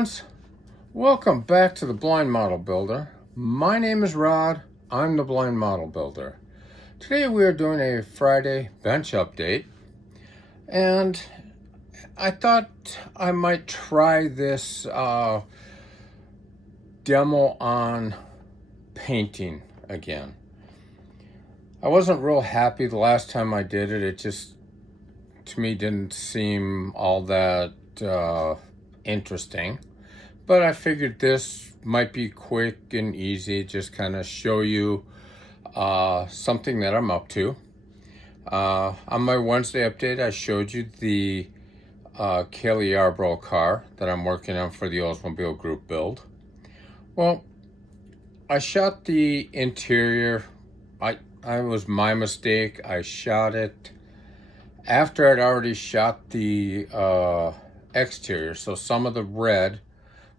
friends, welcome back to the Blind Model Builder. My name is Rod, I'm the Blind Model Builder. Today we are doing a Friday bench update, and I thought I might try this demo on painting again. I wasn't real happy the last time I did it. It just, to me, didn't seem all that interesting. But I figured this might be quick and easy, just kind of show you something that I'm up to. On my Wednesday update, I showed you the Gaahleri car that I'm working on for the Oldsmobile group build. Well, I shot the interior. I was my mistake. I shot it after I'd already shot the exterior, so some of the red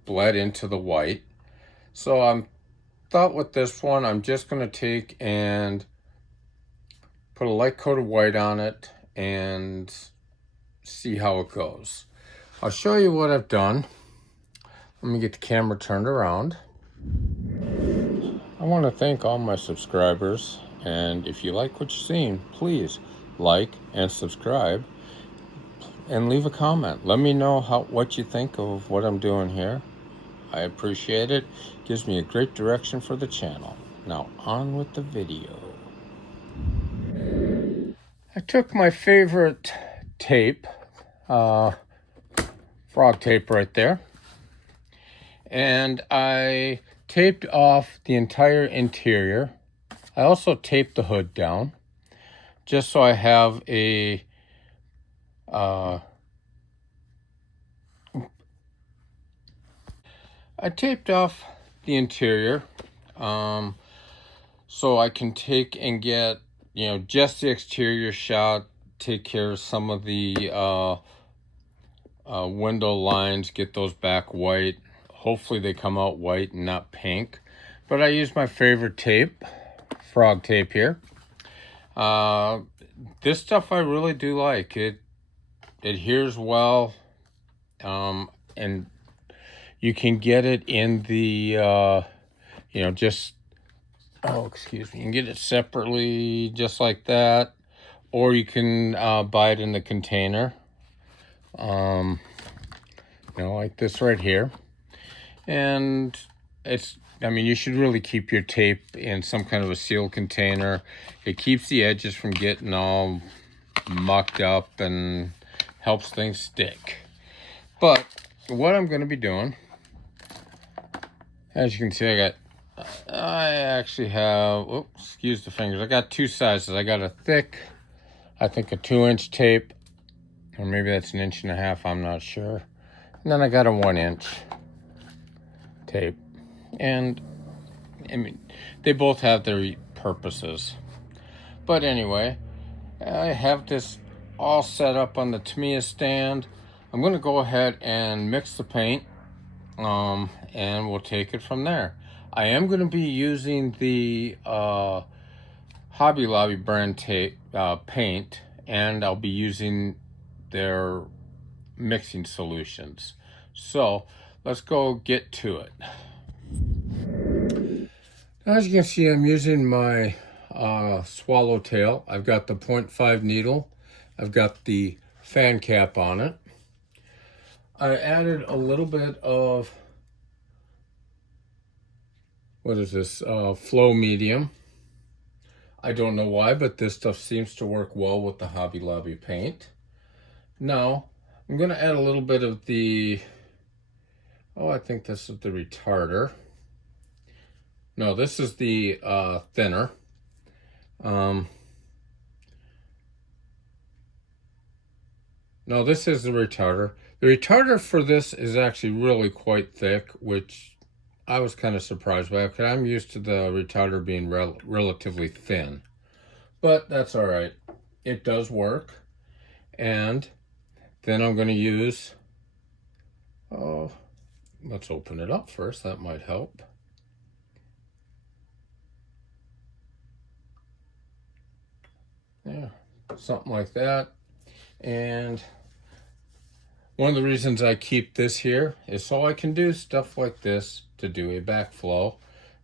bled into the white. So I thought with this one, I'm just going to take and put a light coat of white on it and see how it goes. I'll show you what I've done. Let me get the camera turned around. I want to thank all my subscribers, and if you like what you're seeing, please like and subscribe and leave a comment. Let me know what you think of what I'm doing here. I appreciate it. Gives me a great direction for the channel. Now on with the video. I took my favorite tape, frog tape right there, and I taped off the entire interior. I also taped the hood down just so I have a I taped off the interior so I can take and get, just the exterior shot, take care of some of the window lines, get those back white. Hopefully they come out white and not pink. But I used my favorite tape, frog tape here. This stuff I really do like. It adheres well, and you can get it in the, just, excuse me, you can get it separately just like that, or you can buy it in the container, like this right here. And you should really keep your tape in some kind of a sealed container. It keeps the edges from getting all mucked up and helps things stick. But what I'm going to be doing, as you can see, I actually have, excuse the fingers, I got two sizes. I got a thick, I think a 2-inch tape, or maybe that's 1.5 inches, I'm not sure. And then I got a 1-inch tape. And they both have their purposes. But anyway, I have this all set up on the Tamiya stand. I'm going to go ahead and mix the paint, and we'll take it from there. I am going to be using the Hobby Lobby brand paint, and I'll be using their mixing solutions. So let's go get to it. As you can see, I'm using my Swallowtail. I've got the 0.5 needle. I've got the fan cap on it. I added a little bit of, what is this, flow medium. I don't know why, but this stuff seems to work well with the Hobby Lobby paint. Now, I'm going to add a little bit of the, I think this is the retarder. No, this is the thinner. No, this is the retarder. The retarder for this is actually really quite thick, which I was kind of surprised by, because I'm used to the retarder being relatively thin. But that's all right. It does work. And then I'm going to use, let's open it up first. That might help. Yeah, something like that. And One of the reasons I keep this here is so I can do stuff like this to do a backflow,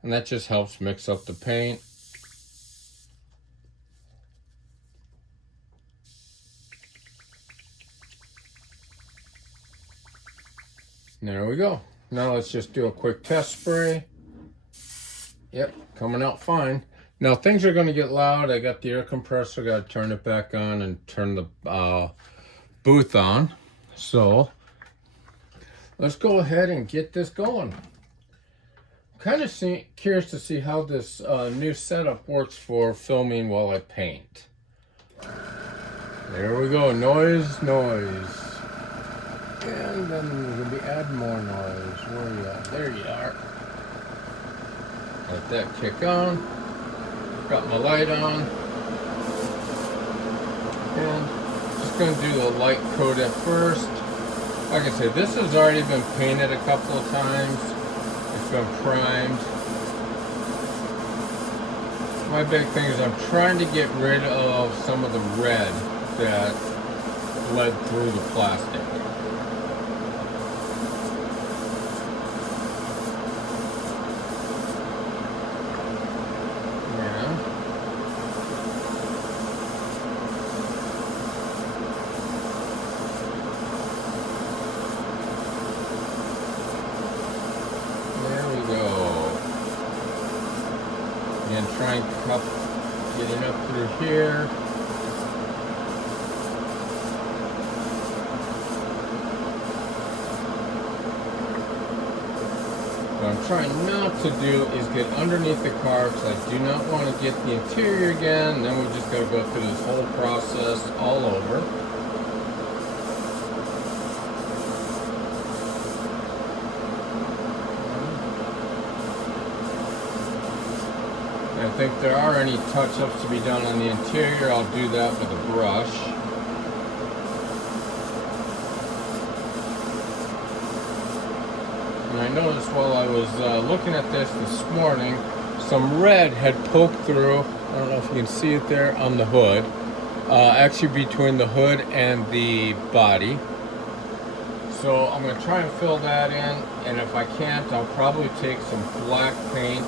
and that just helps mix up the paint. There we go. Now let's just do a quick test spray. Yep, coming out fine. Now things are going to get loud. I got the air compressor, got to turn it back on and turn the booth on. So let's go ahead and get this going. I'm kind of curious to see how this new setup works for filming while I paint. There we go, noise. And then we'll be adding more noise. Where are you at? There you are. Let that kick on. Got my light on. And just going to do the light coat at first. Like I said, this has already been painted a couple of times. It's been primed. My big thing is I'm trying to get rid of some of the red that bled through the plastic. And try and cup getting up through here. What I'm trying not to do is get underneath the car because I do not want to get the interior again. Then we just got to go through this whole process all over. I think there are any touch-ups to be done on the interior. I'll do that with a brush. And I noticed while I was looking at this morning, some red had poked through. I don't know if you can see it there on the hood. Actually between the hood and the body. So I'm going to try and fill that in, and if I can't, I'll probably take some black paint.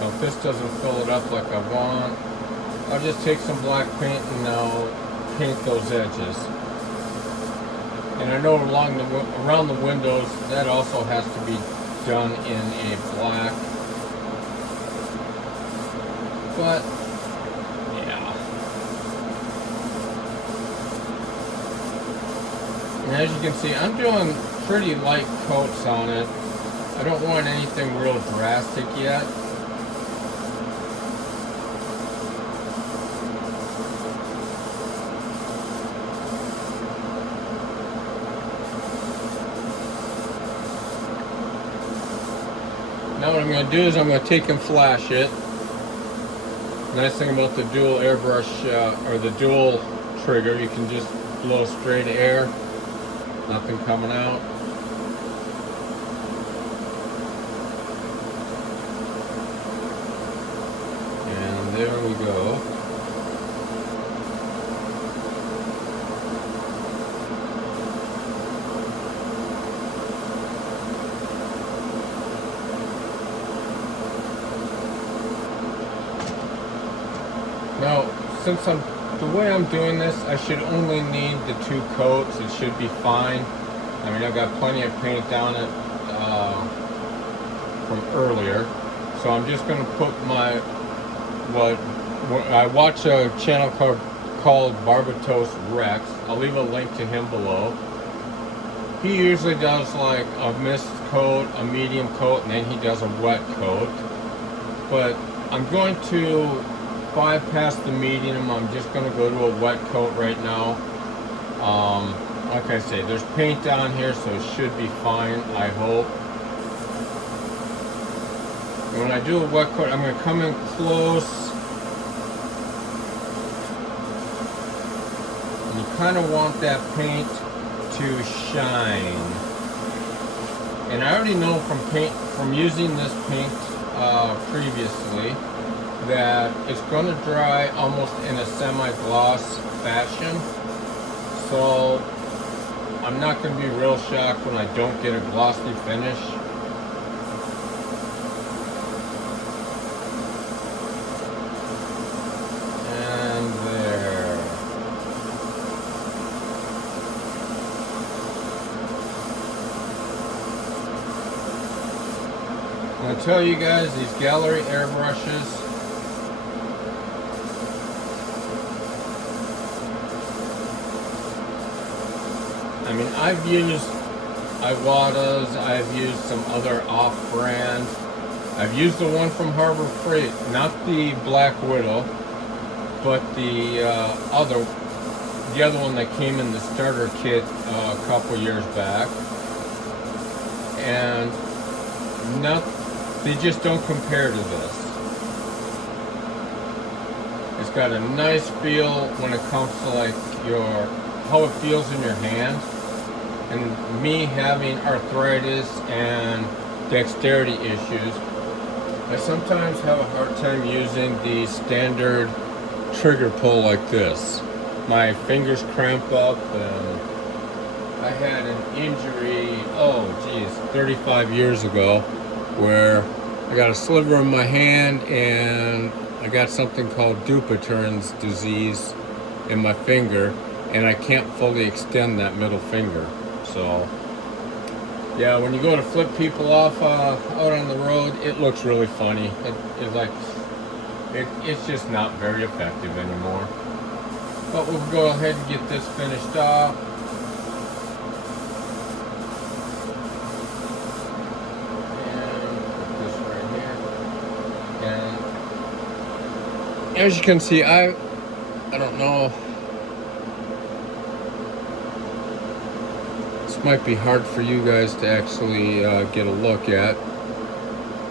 Now, if this doesn't fill it up like I want, I'll just take some black paint and I'll paint those edges. And I know around the windows, that also has to be done in a black. But, yeah. And as you can see, I'm doing pretty light coats on it. I don't want anything real drastic yet. Now what I'm going to do is I'm going to take and flash it. Nice thing about the dual airbrush or the dual trigger, you can just blow straight air, nothing coming out. And there we go. Now, since the way I'm doing this, I should only need the 2 coats. It should be fine. I mean, I've got plenty of paint down it from earlier. So I'm just going to put my, I watch a channel called Barbatos Rex. I'll leave a link to him below. He usually does like a mist coat, a medium coat, and then he does a wet coat. But I'm going to bypass the medium. I'm just going to go to a wet coat right now. Like I say, there's paint down here, so it should be fine, I hope. And when I do a wet coat, I'm going to come in close. And you kind of want that paint to shine. And I already know from using this paint previously, that it's going to dry almost in a semi-gloss fashion. So I'm not going to be real shocked when I don't get a glossy finish. And there. I'm going to tell you guys, these Gaahleri airbrushes, I mean, I've used Iwatas, I've used some other off-brand. I've used the one from Harbor Freight, not the Black Widow, but the other one that came in the starter kit a couple years back. And they just don't compare to this. It's got a nice feel when it comes to like how it feels in your hand. And me having arthritis and dexterity issues, I sometimes have a hard time using the standard trigger pull like this. My fingers cramp up, and I had an injury, 35 years ago, where I got a sliver in my hand and I got something called Dupuytren's disease in my finger, and I can't fully extend that middle finger. So yeah, when you go to flip people off out on the road, it looks really funny. It's just not very effective anymore. But we'll go ahead and get this finished off. And put this right here. And as you can see, I don't know. Might be hard for you guys to actually get a look at.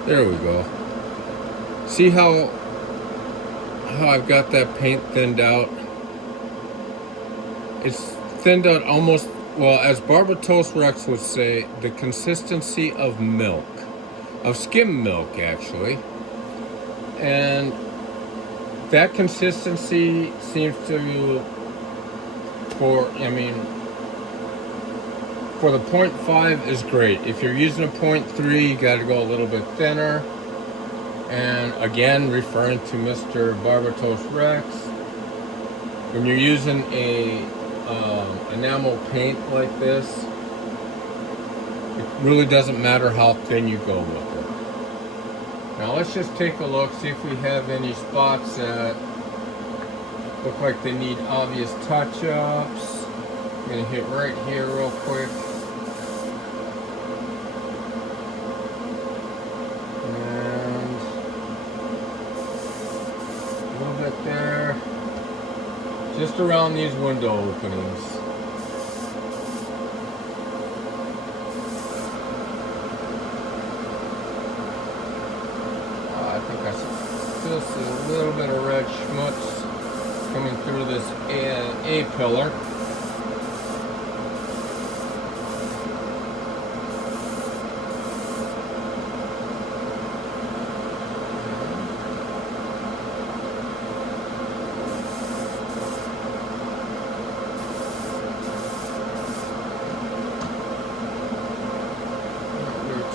There we go. See how I've got that paint thinned out? It's thinned out almost, well, as Barbatos Rex would say, the consistency of milk, of skim milk actually. And that consistency seems to, for the 0.5 is great. If you're using a 0.3, you got to go a little bit thinner. And again, referring to Mr. Barbatos Rex, when you're using a enamel paint like this, it really doesn't matter how thin you go with it. Now let's just take a look, see if we have any spots that look like they need obvious touch-ups. I'm gonna hit right here real quick. There, just around these window openings. I think I still see a little bit of red schmutz coming through this A pillar.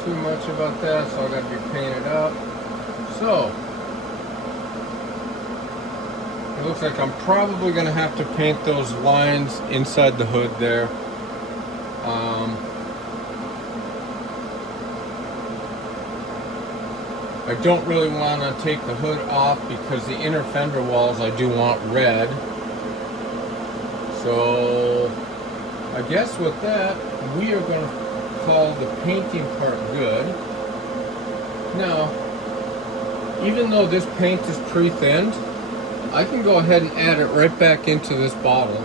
Too much about that, so I got to be painted up. So it looks like I'm probably going to have to paint those lines inside the hood there. I don't really want to take the hood off because the inner fender walls I do want red. So I guess with that, we are going to call the painting part good. Now, even though this paint is pre-thinned, I can go ahead and add it right back into this bottle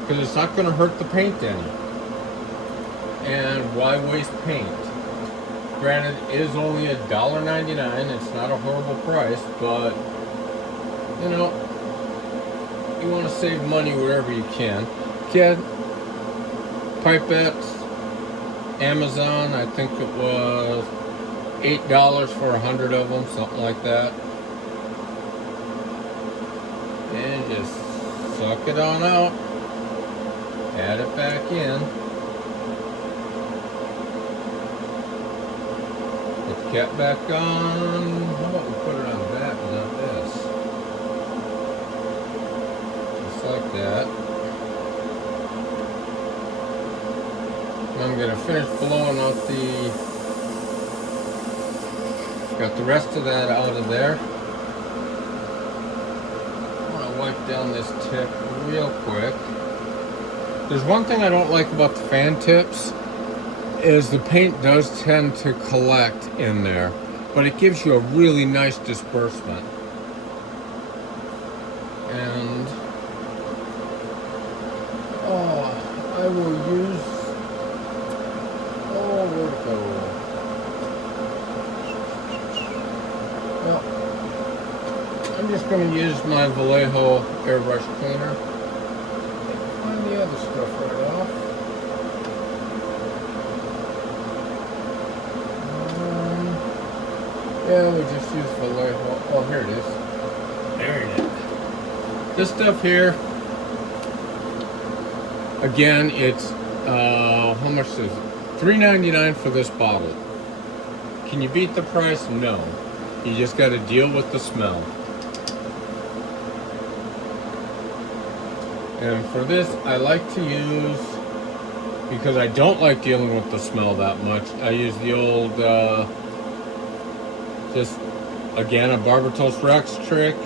because it's not going to hurt the paint any. And why waste paint? Granted, it is only $1.99. It's not a horrible price, but you know, you want to save money wherever you can. Kid, pipettes, Amazon, I think it was $8 for 100 of them, something like that. And just suck it on out. Add it back in. Put the cap back on. How about we put it on that and not this? Just like that. And I'm going to finish blowing out got the rest of that out of there. I want to wipe down this tip real quick. There's one thing I don't like about the fan tips is the paint does tend to collect in there, but it gives you a really nice disbursement. And I will use, where'd it go? Well, I'm just going to use my Vallejo airbrush cleaner. Find the other stuff right off. Yeah, we just use Vallejo. Oh, here it is. There it is. This stuff here, again, it's how much is it? $3.99 for this bottle. Can you beat the price? No. You just got to deal with the smell. And for this, I like to use, because I don't like dealing with the smell that much, I use the old, just, again, a Barbatos Rex trick.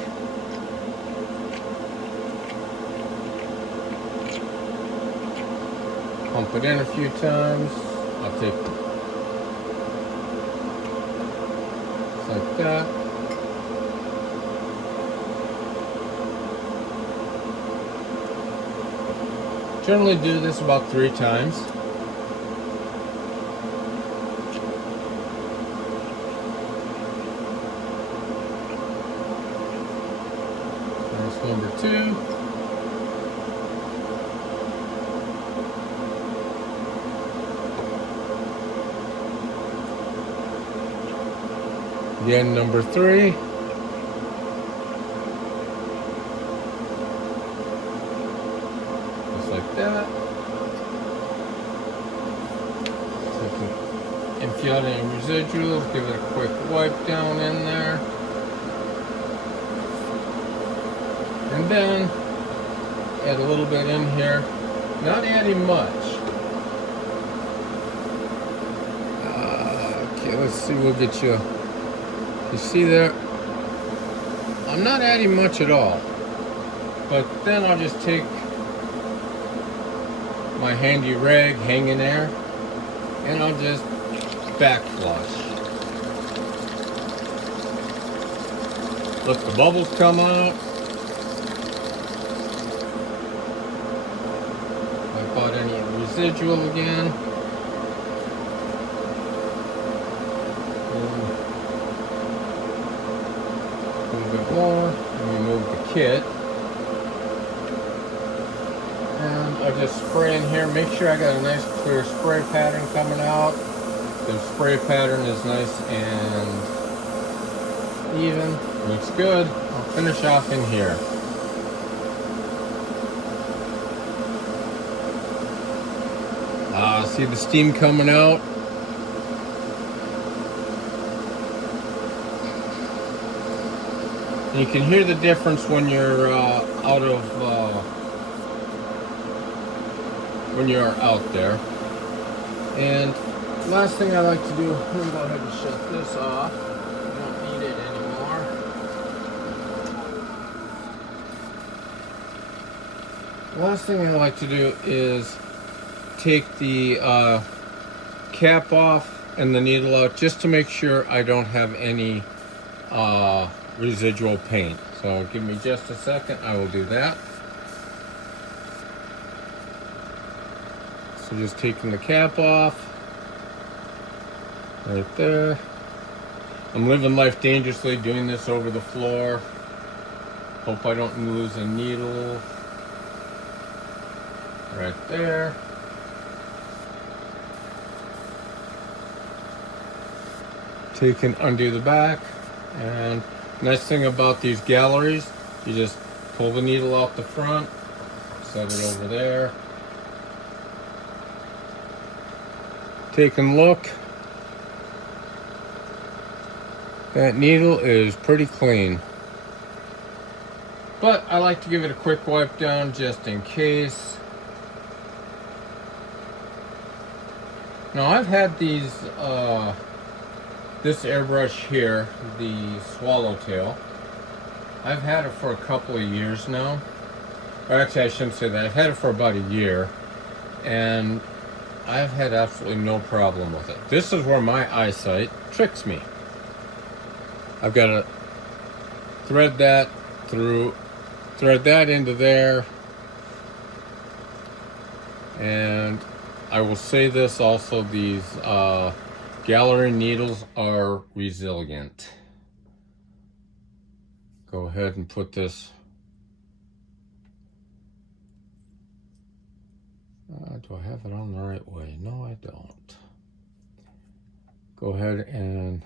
Pump it in a few times. I'll take like that. Generally do this about 3 times. There's number 2. Again, number 3. Just like that. Empty out any residuals, give it a quick wipe down in there. And then add a little bit in here. Not adding much. Okay, let's see, we'll get you. You see there? I'm not adding much at all. But then I'll just take my handy rag hanging there and I'll just back flush. Let the bubbles come out. Wipe out any residual again. More and remove the kit, and I'll just spray in here. Make sure I got a nice clear spray pattern coming out. The spray pattern is nice and even. Looks good. I'll finish off in here. See the steam coming out? You can hear the difference when you're when you're out there. And last thing I like to do, I'm going to go ahead and shut this off. I don't need it anymore. Last thing I like to do is take the cap off and the needle out just to make sure I don't have any residual paint. So give me just a second, I will do that. So just taking the cap off right there. I'm living life dangerously, doing this over the floor. Hope I don't lose a needle. Right there. Take and undo the back. And nice thing about these Gaahleris, you just pull the needle out the front, set it over there, taking a look. That needle is pretty clean. But I like to give it a quick wipe down just in case. Now I've had these, this airbrush here, the Swallowtail. I've had it for a couple of years now. Or actually I shouldn't say that. I've had it for about a year. And I've had absolutely no problem with it. This is where my eyesight tricks me. I've got to thread that into there. And I will say this also, these Gaahleri needles are resilient. Go ahead and put this. Do I have it on the right way? No, I don't. Go ahead and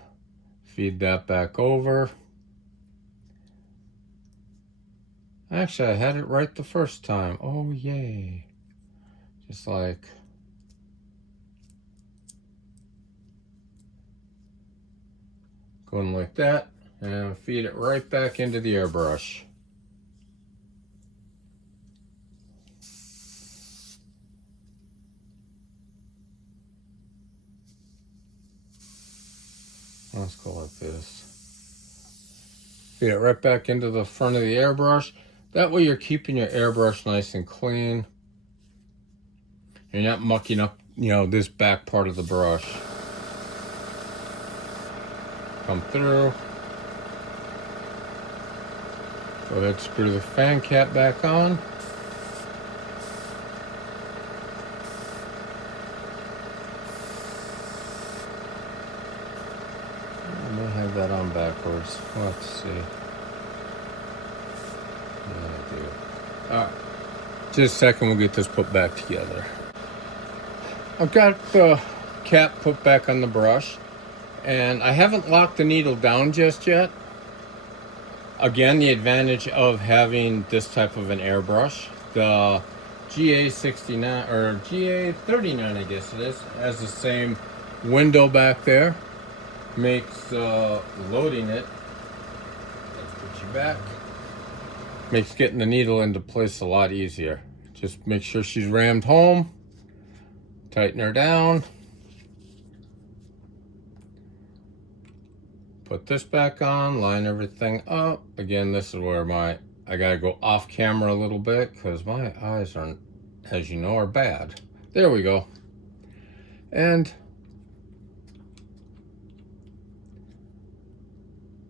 feed that back over. Actually, I had it right the first time. Oh, yay. Just like going like that, and feed it right back into the airbrush. Let's go like this. Feed it right back into the front of the airbrush. That way you're keeping your airbrush nice and clean. You're not mucking up, you know, this back part of the brush. Come through. Go ahead, screw the fan cap back on. I may have that on backwards. Let's see. Yeah, I do. Alright. Just a second, we'll get this put back together. I've got the cap put back on the brush, and I haven't locked the needle down just yet. Again, the advantage of having this type of an airbrush, the GA69 or GA39, I guess it is, has the same window back there, makes loading it. Let's put you back. Makes getting the needle into place a lot easier. Just make sure she's rammed home. Tighten her down. Put this back on, line everything up. Again, this is where I gotta go off camera a little bit because my eyes aren't, as you know, are bad. There we go. And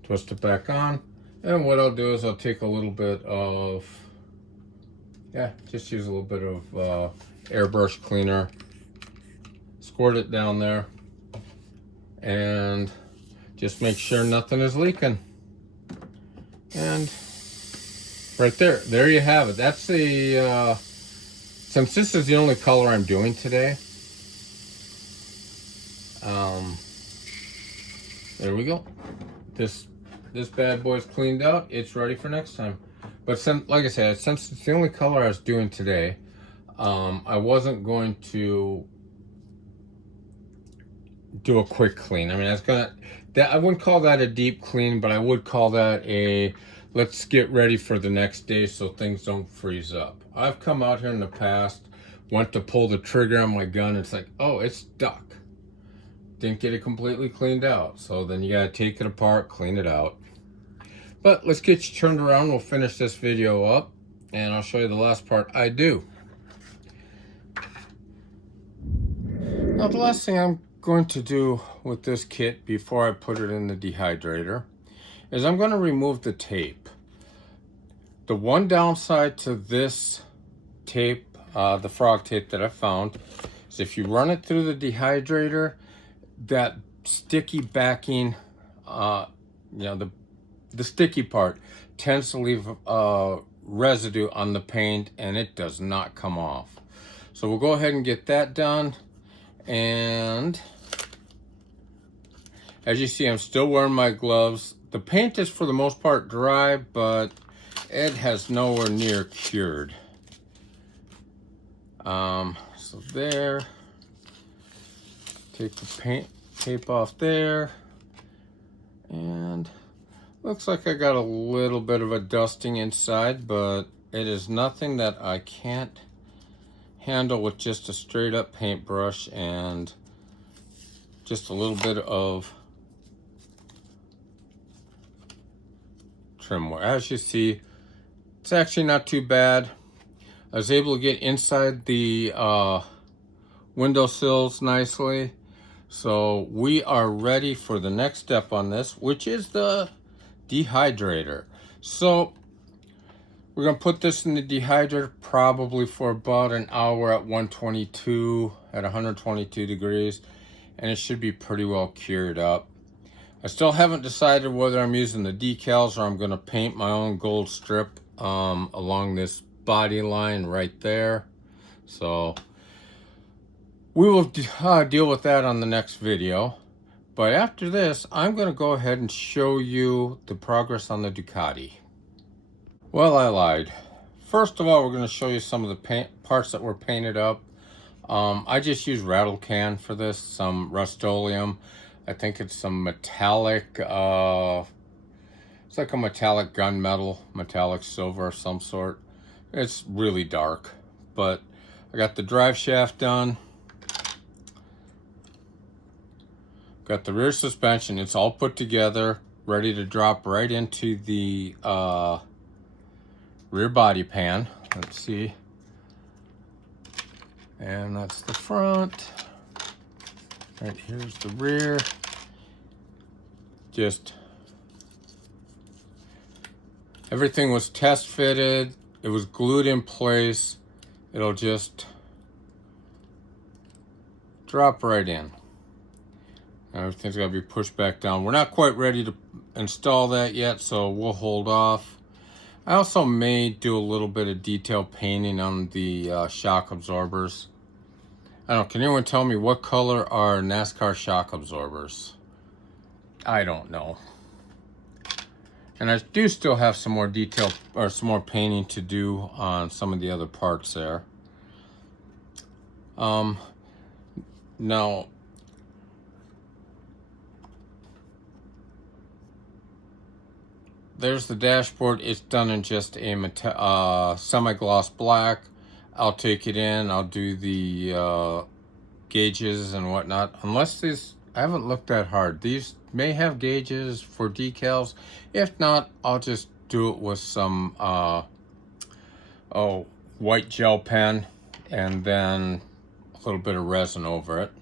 twist it back on. And what I'll do is I'll take a little bit of, just use a little bit of airbrush cleaner. Squirt it down there. And just make sure nothing is leaking. And right there you have it. That's the, since this is the only color I'm doing today, there we go. This bad boy's cleaned out. It's ready for next time. But since, like I said, since it's the only color I was doing today, I wasn't going to do a quick clean. I mean, I wouldn't call that a deep clean, but I would call that a let's get ready for the next day so things don't freeze up. I've come out here in the past, went to pull the trigger on my gun, it's like, oh, it's stuck. Didn't get it completely cleaned out. So then you gotta take it apart, clean it out. But let's get you turned around. We'll finish this video up and I'll show you the last part I do. Now the last thing I'm going to do with this kit before I put it in the dehydrator is I'm going to remove the tape. The one downside to this tape, the frog tape that I found, is if you run it through the dehydrator, that sticky backing, the sticky part tends to leave residue on the paint and it does not come off. So we'll go ahead and get that done. And as you see, I'm still wearing my gloves. The paint is for the most part dry, but it has nowhere near cured. So there. Take the paint tape off there. And looks like I got a little bit of a dusting inside, but it is nothing that I can't handle with just a straight up paintbrush and just a little bit of trim wear. As you see, it's actually not too bad. I was able to get inside the windowsills nicely. So we are ready for the next step on this, which is the dehydrator. So we're gonna put this in the dehydrator probably for about an hour at 122 degrees, and it should be pretty well cured up. I still haven't decided whether I'm using the decals or I'm gonna paint my own gold strip along this body line right there. So we will deal with that on the next video. But after this, I'm going to go ahead and show you the progress on the Ducati. Well, I lied. First of all, we're going to show you some of the parts that were painted up. I just used rattle can for this, some Rust-Oleum. I think it's some metallic, it's like a metallic gunmetal, metallic silver of some sort. It's really dark, but I got the drive shaft done. Got the rear suspension. It's all put together, ready to drop right into the rear body pan. Let's see. And that's the front. Right here's the rear. Just everything was test fitted. It was glued in place. It'll just drop right in. Everything's got to be pushed back down. We're not quite ready to install that yet, so we'll hold off. I also may do a little bit of detail painting on the shock absorbers. I don't know, can anyone tell me what color are NASCAR shock absorbers? I don't know. And I do still have some more detail or some more painting to do on some of the other parts there. Now, there's the dashboard. It's done in just a semi-gloss black. I'll take it in. I'll do the gauges and whatnot. Unless these, I haven't looked that hard. These may have gauges for decals. If not, I'll just do it with some white gel pen and then a little bit of resin over it.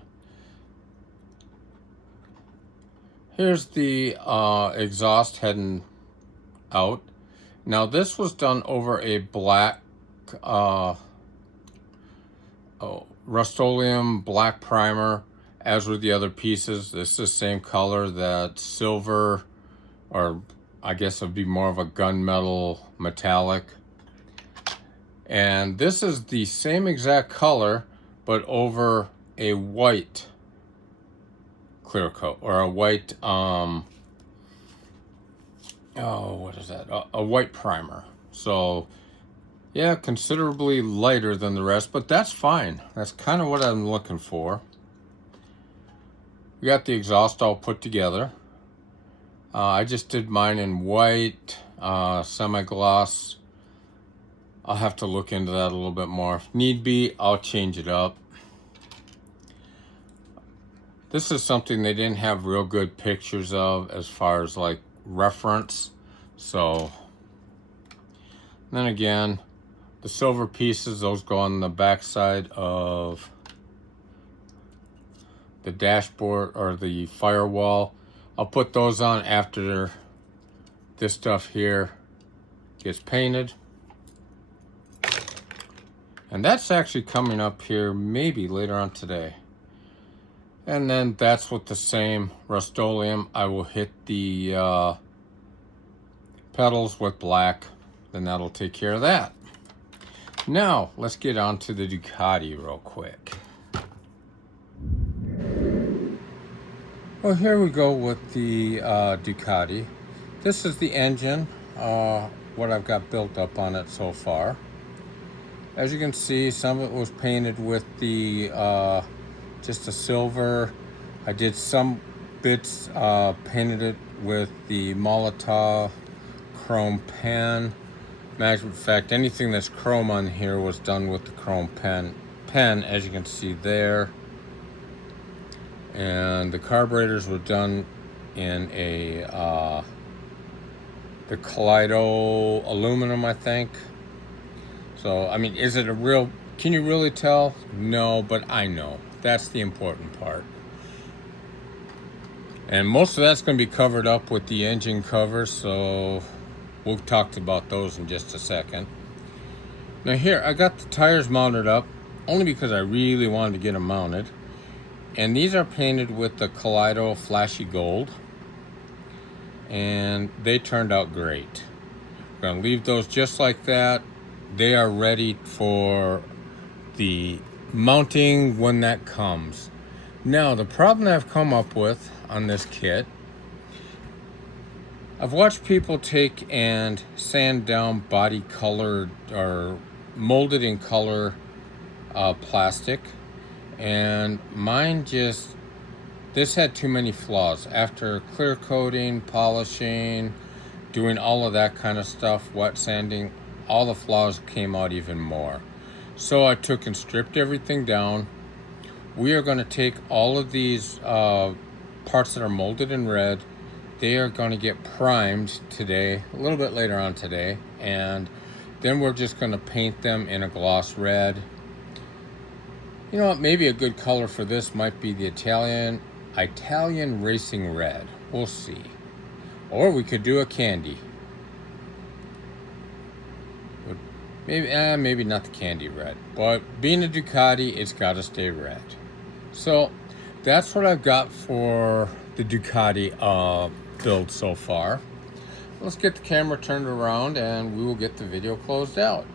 Here's the exhaust heading out. Now this was done over a black Rust-Oleum black primer, as were the other pieces. This is the same color, that silver, or I guess it would be more of a gunmetal metallic. And this is the same exact color, but over a white clear coat, or a white what is that? A white primer. So yeah, considerably lighter than the rest, but that's fine. That's kind of what I'm looking for. We got the exhaust all put together. I just did mine in white, semi-gloss. I'll have to look into that a little bit more. If need be, I'll change it up. This is something they didn't have real good pictures of as far as like reference. So then again, the silver pieces, those go on the back side of the dashboard or the firewall. I'll put those on after this stuff here gets painted. And that's actually coming up here maybe later on today. And then that's with the same Rust-Oleum. I will hit the pedals with black, then that'll take care of that. Now, let's get on to the Ducati real quick. Well, here we go with the Ducati. This is the engine, what I've got built up on it so far. As you can see, some of it was painted with the just a silver. I did some bits, painted it with the Molotov chrome pen. Matter of fact, anything that's chrome on here was done with the chrome pen, as you can see there. And the carburetors were done in the Kaleido aluminum, I think. So, I mean, is it a real, can you really tell? No, but I know. That's the important part. And most of that's going to be covered up with the engine covers, so we'll talk about those in just a second. Now here, I got the tires mounted up, only because I really wanted to get them mounted. And these are painted with the Kaleido Flashy Gold. And they turned out great. I'm going to leave those just like that. They are ready for the mounting when that comes. Now, the problem that I've come up with on this kit, I've watched people take and sand down body colored or molded in color plastic, and mine just, this had too many flaws. After clear coating, polishing, doing all of that kind of stuff, wet sanding, all the flaws came out even more. So I took and stripped everything down. We are going to take all of these parts that are molded in red. They are going to get primed today, a little bit later on today, and then we're just going to paint them in a gloss red. You know what, maybe a good color for this might be the Italian Racing Red. We'll see. Or we could do a candy. Maybe not the candy red, but being a Ducati, it's got to stay red. So that's what I've got for the Ducati build so far. Let's get the camera turned around and we will get the video closed out.